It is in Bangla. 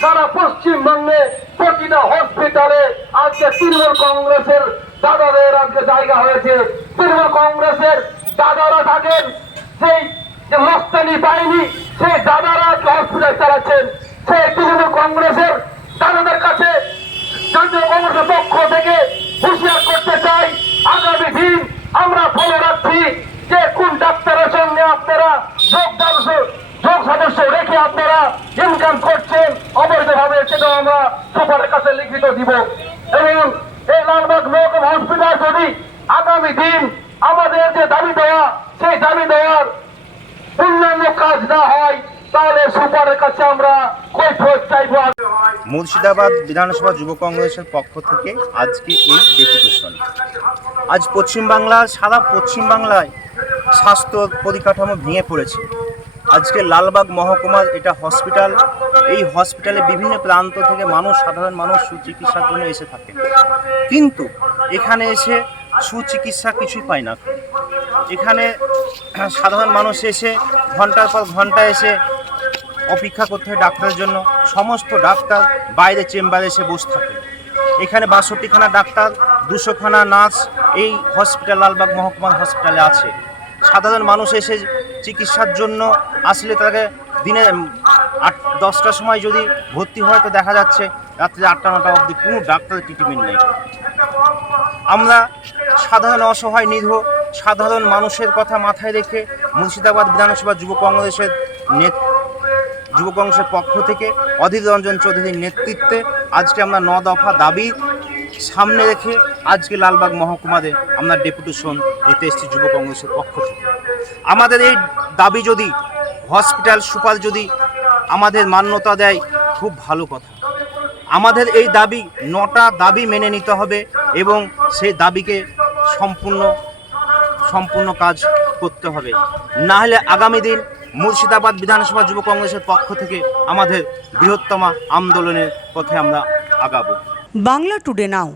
সারা পশ্চিমবঙ্গে প্রতিটা হসপিটালে আজকে তৃণমূল কংগ্রেসের দাদাদের আজকে জায়গা হয়েছে। তৃণমূল কংগ্রেসের দাদারা থাকেন সেই যে মস্তানি বাহিনী, সেই দাদারা হসপিটাল চালাচ্ছেন। সেই তৃণমূল কংগ্রেসের দাদাদের কাছে জাতীয় কংগ্রেসের পক্ষ থেকে হুঁশিয়ার করতে চাই আগামী দিন আমরা ফলো রাখছি যে কোন ডাক্তারের সঙ্গে আপনারা যোগদান যোগ সদস্য রেখে আপনারা ইনকাম করছেন অবৈধভাবে সেটাও আমরা সুপারের কাছে লিখিত দিব এবং এই লালবাগ হসপিটাল যদি আগামী দিন আমাদের যে দাবি দেওয়া, সেই দাবি দেওয়ার অন্যান্য কাজ না হয়, তাহলে সুপারের কাছে আমরা কৈফত চাইব। মুর্শিদাবাদ বিধানসভা যুব কংগ্রেসের পক্ষ থেকে আজকে এই ডেপুটেশন। আজ পশ্চিমবাংলার সারা পশ্চিমবাংলায় স্বাস্থ্য পরিকাঠামো ভেঙে পড়েছে। আজকে লালবাগ মহকুমার এটা হসপিটাল, এই হসপিটালে বিভিন্ন প্রান্ত থেকে মানুষ, সাধারণ মানুষ সুচিকিৎসার জন্য এসে থাকে। কিন্তু এখানে এসে সুচিকিৎসা কিছুই পায় না। এখানে সাধারণ মানুষ এসে ঘণ্টার পর ঘণ্টা এসে অপেক্ষা করতে হয় ডাক্তারের জন্য। সমস্ত ডাক্তার বাইরে চেম্বারে এসে বসে থাকে। এখানে বাষট্টিখানা ডাক্তার, দুশোখানা নার্স এই হসপিটাল, লালবাগ মহকুমার হসপিটালে আছে। সাধারণ মানুষ এসে চিকিৎসার জন্য আসলে তাকে দিনে আট, দশটার সময় যদি ভর্তি হয় তো দেখা যাচ্ছে রাত্রি আটটা, নটা অবধি কোনো ডাক্তারের ট্রিটমেন্ট নেই। আমরা সাধারণ অসহায় নিধো সাধারণ মানুষের কথা মাথায় রেখে মুর্শিদাবাদ বিধানসভা যুব কংগ্রেসের নেত, যুব কংগ্রেসের পক্ষ থেকে অধীর রঞ্জন চৌধুরীর নেতৃত্বে আজকে আমরা ন দফা দাবি সামনে রেখে আজকে লালবাগ মহকুমাতে আমরা ডেপুটেশন দিতে এসেছি যুব কংগ্রেসের পক্ষ থেকে। আমাদের এই দাবি যদি, হসপিটাল সুপার যদি আমাদের মান্যতা দেয়, খুব ভালো কথা। আমাদের এই দাবি, নটা দাবি মেনে নিতে হবে এবং সেই দাবিকে সম্পূর্ণ সম্পূর্ণ কাজ করতে হবে। না হলে আগামী দিন মুর্শিদাবাদ বিধানসভা যুব কংগ্রেসের পক্ষ থেকে আমাদের বৃহত্তম আন্দোলনের পথে আমরা আগাবো। Bangla today now.